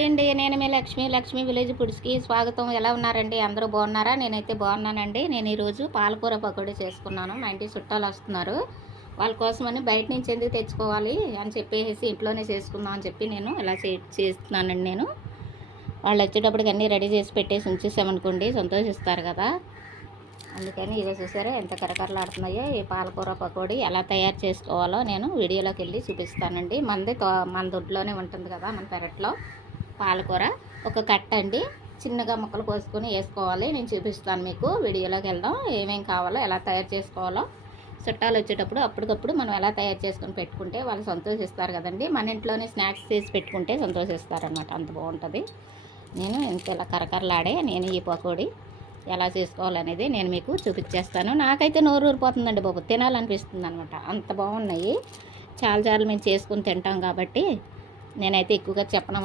Hi అండి, నేను మీ Lakshmi village ఫుడ్స్కి స్వాగతం. ఎలా ఉన్నారండి? అందరూ బాగున్నారా? నేనైతే బాగున్నానండి. నేను ఈరోజు పాలకూర పకోడీ చేసుకున్నాను. మా ఇంటికి చుట్టాలు వస్తున్నారు, వాళ్ళ కోసమని బయట నుంచి ఎందుకు తెచ్చుకోవాలి అని చెప్పేసి ఇంట్లోనే చేసుకుందాం అని చెప్పి నేను ఇలా చేస్తున్నానండి. నేను వాళ్ళు వచ్చేటప్పటికి అన్నీ రెడీ చేసి పెట్టేసి ఉంచేసామనుకోండి, సంతోషిస్తారు కదా. అందుకని ఇదే చూసారా ఎంత కరకరలాడుతున్నాయో. ఈ పాలకూర పకోడీ ఎలా తయారు చేసుకోవాలో నేను వీడియోలోకి వెళ్ళి చూపిస్తానండి. మన దొడ్లోనే ఉంటుంది కదా, మన పెరట్లో పాలకూర ఒక కట్ట అండి. చిన్నగా ముక్కలు కోసుకొని వేసుకోవాలి. నేను చూపిస్తాను మీకు. వీడియోలోకి వెళ్దాం. ఏమేం కావాలో ఎలా తయారు చేసుకోవాలో చుట్టాలు వచ్చేటప్పుడు అప్పటికప్పుడు మనం ఎలా తయారు చేసుకొని పెట్టుకుంటే వాళ్ళు సంతోషిస్తారు కదండి. మన ఇంట్లోనే స్నాక్స్ చేసి పెట్టుకుంటే సంతోషిస్తారనమాట. అంత బాగుంటుంది. నేను ఇంత ఇలా కరకరలాడే నేను ఈ పకోడీ ఎలా చేసుకోవాలనేది నేను మీకు చూపించేస్తాను. నాకైతే నోరు ఊరిపోతుందండి బాబు, తినాలనిపిస్తుంది అనమాట. అంత బాగున్నాయి. చాలా మేము చేసుకుని తింటాం కాబట్టి నేనైతే ఎక్కువగా చెప్పను.